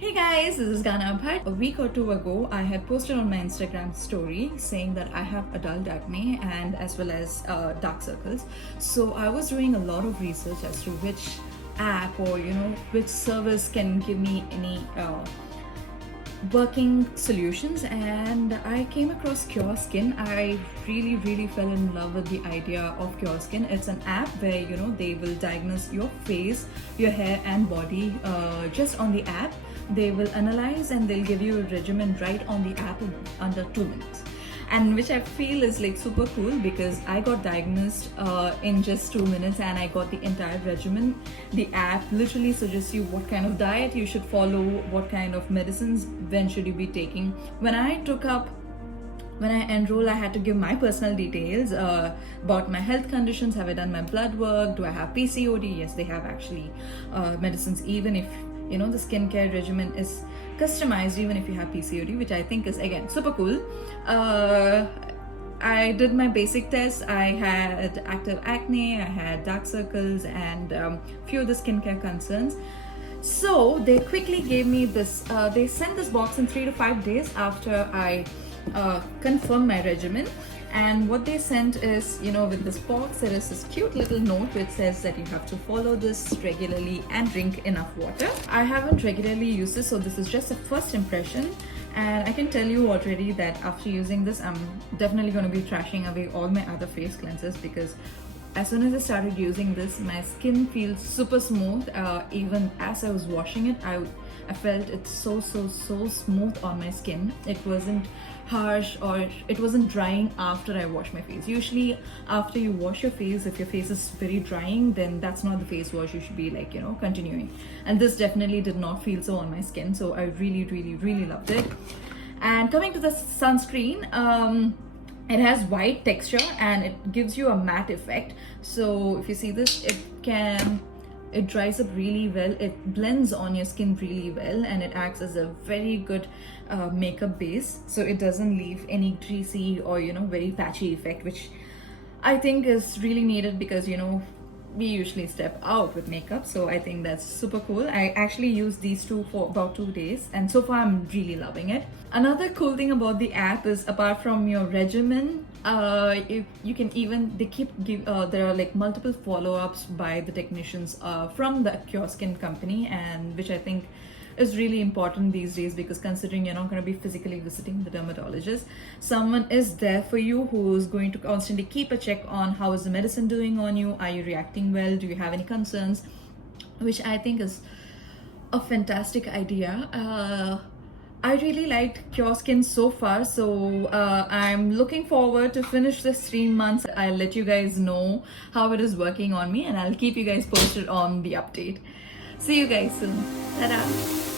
Hey guys, this is Gaana Bhat. A week or two ago, I had posted on my Instagram story saying that I have adult acne and as well as dark circles. So I was doing a lot of research as to which app or which service can give me any working solutions, and I came across CureSkin. I really fell in love with the idea of CureSkin. It's an app where they will diagnose your face, your hair and body just on the app. They will analyze and they'll give you a regimen right on the app in under 2 minutes, and which I feel is like super cool because I got diagnosed in just 2 minutes and I got the entire regimen. The app literally suggests you what kind of diet you should follow, what kind of medicines, when should you be taking. When I enrolled, I had to give my personal details about my health conditions. Have I done my blood work? Do I have PCOD? Yes, they have actually medicines, even if the skincare regimen is customized even if you have PCOD, which I think is again super cool. I did my basic tests. I had active acne, I had dark circles, and few of the skincare concerns. So they quickly gave me this. They sent this box in 3 to 5 days after I confirmed my regimen. And what they sent is, with this box, there is this cute little note which says that you have to follow this regularly and drink enough water. I haven't regularly used this, so this is just a first impression. And I can tell you already that after using this, I'm definitely going to be trashing away all my other face cleansers, because as soon as I started using this, my skin feels super smooth. Even as I was washing it, I felt it so smooth on my skin. It wasn't harsh or it wasn't drying after I wash my face. Usually after you wash your face, if your face is very drying, then that's not the face wash you should be continuing. And this definitely did not feel so on my skin, so I really loved it. And coming to the sunscreen, it has white texture and it gives you a matte effect. So if you see this, it dries up really well, it blends on your skin really well, and it acts as a very good makeup base, so it doesn't leave any greasy or very patchy effect, which I think is really needed because we usually step out with makeup. So I think that's super cool. I actually used these two for about 2 days and so far I'm really loving it. Another cool thing about the app is, apart from your regimen, you can even, there are like multiple follow-ups by the technicians from the CureSkin company, and which I think is really important these days, because considering you're not going to be physically visiting the dermatologist, someone is there for you who's going to constantly keep a check on how is the medicine doing on you, are you reacting well, do you have any concerns, which I think is a fantastic idea. I really liked CureSkin so far, so I'm looking forward to finish this 3 months. I'll let you guys know how it is working on me, and I'll keep you guys posted on the update. See you guys soon. Ta-da!